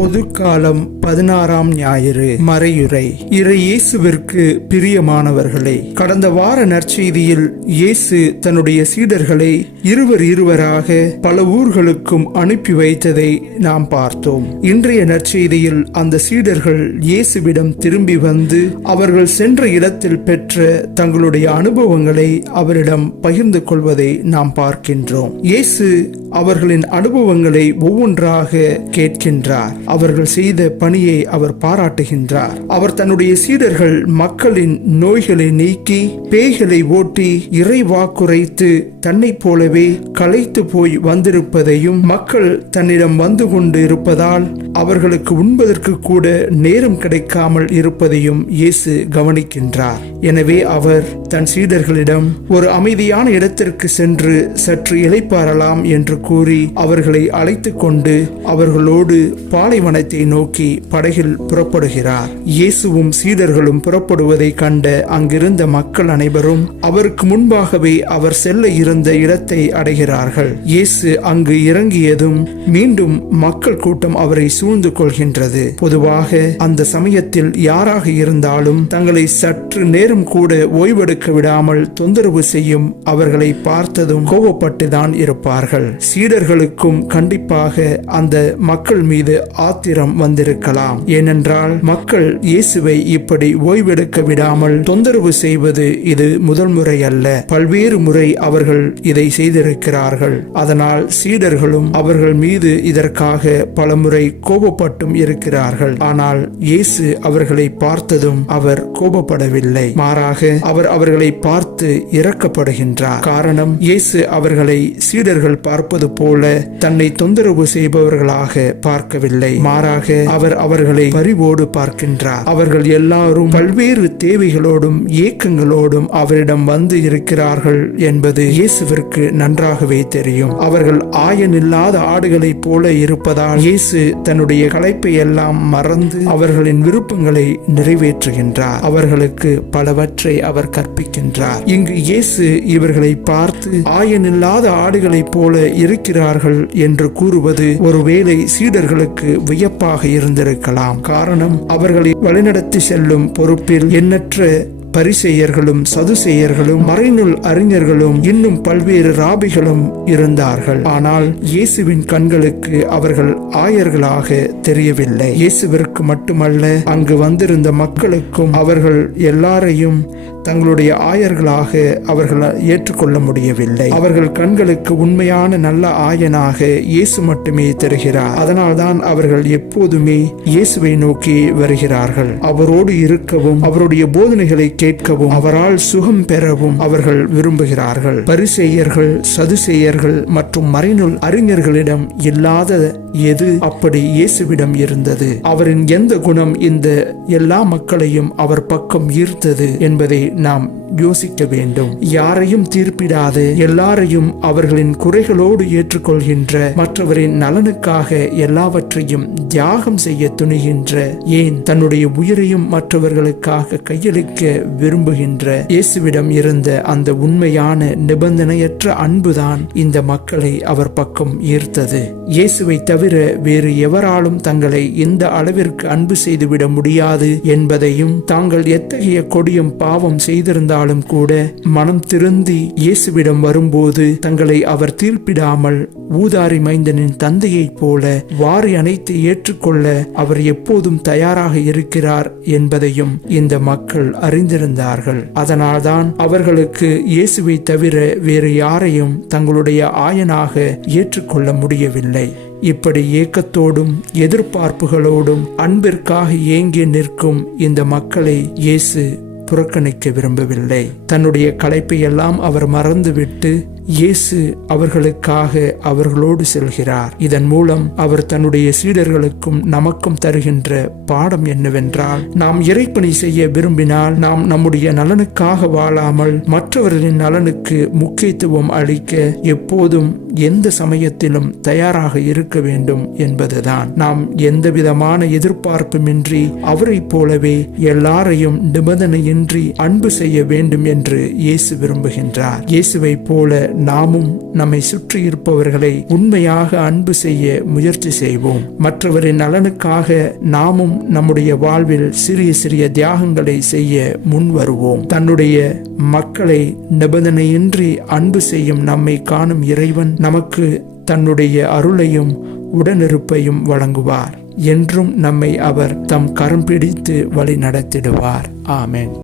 பொதுக்காலம் 16ஆம் ஞாயிறு மறையுரை. இறை இயேசுவிற்கு பிரியமானவர்களே, கடந்த வார நற்செய்தியில் இயேசு தன்னுடைய சீடர்களை இருவராக பல ஊர்களுக்கும் அனுப்பி வைத்ததை நாம் பார்த்தோம். இன்றைய நற்செய்தியில் அந்த சீடர்கள் இயேசுவிடம் திரும்பி வந்து அவர்கள் சென்ற இடத்தில் பெற்ற தங்களுடைய அனுபவங்களை அவரிடம் பகிர்ந்து கொள்வதை நாம் பார்க்கின்றோம். இயேசு அவர்களின் அனுபவங்களை ஒவ்வொன்றாக கேட்கின்றார். அவர்கள் செய்த பணியை அவர் பாராட்டுகின்றார். அவர் தன்னுடைய சீடர்கள் மக்களின் நோய்களை நீக்கி பேய்களை ஓட்டி இறை வாக்குரைத்து தன்னை போலவே களைத்து போய் வந்திருப்பதையும், மக்கள் தன்னிடம் வந்து கொண்டு இருப்பதால் அவர்களுக்கு உண்பதற்கு கூட நேரம் கிடைக்காமல் இருப்பதையும் இயேசு கவனிக்கின்றார். எனவே அவர் தன் சீடர்களிடம் ஒரு அமைதியான இடத்திற்கு சென்று சற்று இளைப்பாறலாம் என்று கூறி அவர்களை அழைத்து கொண்டு அவர்களோடு பாலைவனத்தை நோக்கி படகில் புறப்படுகிறார். இயேசுவும் சீடர்களும் புறப்படுவதை கண்ட அங்கிருந்த மக்கள் அனைவரும் அவருக்கு முன்பாகவே அவர் செல்ல இருந்த இடத்தை அடைகிறார்கள். இயேசு அங்கு இறங்கியதும் மீண்டும் மக்கள் கூட்டம் அவரை சூழ்ந்து கொள்கின்றது. பொதுவாக அந்த சமயத்தில் யாராக இருந்தாலும் தங்களை சற்று நேரம் கூட ஓய்வெடுக்க விடாமல் தொந்தரவு செய்யும் அவர்களை பார்த்ததும் கோபப்பட்டுதான் இருப்பார்கள். சீடர்களுக்கும் கண்டிப்பாக அந்த மக்கள் மீது ஆத்திரம் வந்திருக்கலாம். ஏனென்றால் மக்கள் இயேசுவை இப்படி ஓய்வெடுக்க விடாமல் தொந்தரவு செய்வது இது முதல் முறை அல்ல. பல்வேறு முறை அவர்கள் இதை செய்திருக்கிறார்கள். அதனால் சீடர்களும் அவர்கள் மீது இதற்காக பலமுறை கோபப்பட்டும் இருக்கிறார்கள். ஆனால் இயேசு அவர்களை பார்த்ததும் அவர் கோபப்படவில்லை. மாறாக அவர் அவர்களை பார்த்து இரக்கப்படுகின்றார். காரணம், இயேசு அவர்களை சீடர்கள் பார்ப்பது போல தன்னை தொந்தரவு செய்பவர்களாக பார்க்கவில்லை. மாறாக அவர் அவர்களை பரிவோடு பார்க்கின்றார். அவர்கள் எல்லாரும் பல்வேறு தேவைகளோடும் ஏக்கங்களோடும் அவரிடம் வந்து இருக்கிறார்கள் என்பது இயேசுவிற்கு நன்றாகவே தெரியும். அவர்கள் ஆயனில்லாத ஆடுகளைப் போல இருப்பதால் இயேசு தன்னுடைய களைப்பை எல்லாம் மறந்து அவர்களின் விருப்பங்களை நிறைவேற்றுகின்றார். அவர்களுக்கு பலவற்றை அவர் கற்பிக்கின்றார். இங்கு இயேசு இவர்களை பார்த்து ஆயனில்லாத ஆடுகளைப் போல இருக்கிறார்கள் என்று கூறுவது ஒருவேளை சீடர்களுக்கு வியப்பாக இருந்திருக்கலாம். காரணம், அவர்களை வழிநடத்தி செல்லும் பொறுப்பில் எண்ணற்ற பரிசேயர்களும் சதுசேயர்களும் மறைநூல் அறிஞர்களும் இன்னும் பல்வேறு ராபிகளும் இருந்தார்கள். ஆனால் இயேசுவின் கண்களுக்கு அவர்கள் ஆயர்களாக தெரியவில்லை. இயேசுவிற்கு மட்டுமல்ல, அங்கு வந்திருந்த மக்களுக்கும் அவர்கள் எல்லாரையும் தங்களுடைய ஆயர்களாக அவர்கள் ஏற்றுக்கொள்ள முடியவில்லை. அவர்கள் கண்களுக்கு உண்மையான நல்ல ஆயனாக இயேசு மட்டுமே தெரிகிறார். அதனால்தான் அவர்கள் எப்போதுமே இயேசுவை நோக்கி வருகிறார்கள். அவரோடு இருக்கவும் அவருடைய போதனைகளை கேட்கவும் அவரால் சுகம் பெறவும் அவர்கள் விரும்புகிறார்கள். பரிசேயர்கள் சதுசேயர்கள் மற்றும் மறைநூல் அறிஞர்களிடம் இல்லாத எது அப்படி இயேசுவிடம் இருந்தது? அவரின் எந்த குணம் இந்த எல்லா மக்களையும் அவர் பக்கம் ஈர்த்தது என்பதை நாம் யோசிக்க வேண்டும். யாரையும் தீர்ப்பிடாது எல்லாரையும் அவர்களின் குறைகளோடு ஏற்றுக்கொள்கின்ற, மற்றவரின் நலனுக்காக எல்லாவற்றையும் தியாகம் செய்ய துணிகின்ற, ஏன் தன்னுடைய உயிரையும் மற்றவர்களுக்காக கையளிக்க விரும்புகின்ற இயேசுவிடம் இருந்த அந்த உண்மையான நிபந்தனையற்ற அன்புதான் இந்த மக்களை அவர் பக்கம் ஈர்த்தது. இயேசுவை தவிர வேறு எவராலும் தங்களை இந்த அளவிற்கு அன்பு செய்துவிட முடியாது என்பதையும், தாங்கள் எத்தகைய கொடியும் பாவம் செய்திருந்தாலும் கூட மனம் திருந்தி இயேசுவிடம் வரும்போது தங்களை அவர் தீர்ப்பிடாமல் ஊதாரி மைந்தனின் தந்தையைப் போல வாரி அணைத்து ஏற்றுக்கொள்ள அவர் எப்போதும் தயாராக இருக்கிறார் என்பதையும் இந்த மக்கள் அறிந்திருந்தார்கள். அதனால்தான் அவர்களுக்கு இயேசுவை தவிர வேறு யாரையும் தங்களுடைய ஆயனாக ஏற்றுக்கொள்ள முடியவில்லை. இப்படி ஏக்கத்தோடும் எதிர்பார்ப்புகளோடும் அன்பிற்காக ஏங்கி நிற்கும் இந்த மக்களை இயேசு புறக்கணிக்க விரும்பவில்லை. தன்னுடைய களைப்பை எல்லாம் அவர் மறந்துவிட்டு இயேசு அவர்களுக்காக அவர்களோடு செல்கிறார். இதன் மூலம் அவர் தன்னுடைய சீடர்களுக்கும் நமக்கும் தருகின்ற பாடம் என்னவென்றால், நாம் இறைப்பணி செய்ய விரும்பினால் நாம் நம்முடைய நலனுக்காக வாழாமல் மற்றவர்களின் நலனுக்கு முக்கியத்துவம் அளிக்க எப்போதும் எந்த சமயத்திலும் தயாராக இருக்க வேண்டும் என்பதுதான். நாம் எந்த விதமான எதிர்பார்ப்புமின்றி அவரைப் போலவே எல்லாரையும் நிபந்தனையின்றி அன்பு செய்ய வேண்டும் என்று இயேசு விரும்புகின்றார். இயேசுவை போல நாமும் நம்மை சுற்றி இருப்பவர்களை உண்மையாக அன்பு செய்ய முயற்சி செய்வோம். மற்றவரின் நலனுக்காக நாமும் நம்முடைய வாழ்வில் சிறிய சிறிய தியாகங்களை செய்ய முன் வருவோம். தன்னுடைய மக்களை நிபந்தனையின்றி அன்பு செய்யும் நம்மை காணும் இறைவன் நமக்கு தன்னுடைய அருளையும் உடனிருப்பையும் வழங்குவார். என்றும் நம்மை அவர் தம் கரம் பிடித்து வழி நடத்திடுவார். ஆமென்.